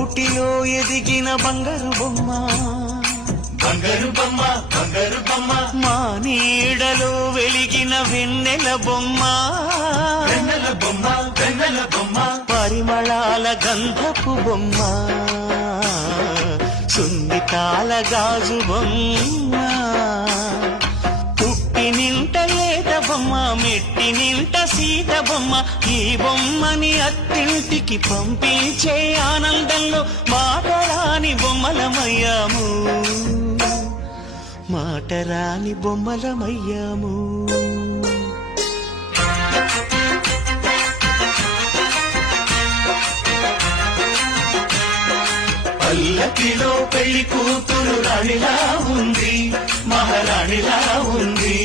గూటిలో ఎదిగిన బంగారు బొమ్మ, బంగారు బొమ్మ, బంగారు బొమ్మ, మా నీడలో వెలిగిన వెన్నెల బొమ్మ, వెన్నెల బొమ్మ, వెన్నెల బొమ్మ, పరిమళాల గంధపు బొమ్మ, సున్నితాల గాజు బొమ్మ, పుట్టి నింట లేత బొమ్మ, మెట్టి నింట సీత బొమ్మ. ఈ బొమ్మని అత్తింటికి పంపించే ఆనందంలో మాటరాని బొమ్మలమయ్యాము, మాటరాని బొమ్మలమయ్యాము. పల్లకిలో పెళ్లి కూతురు రాణిలా ఉంది, మహారాణిలా ఉంది.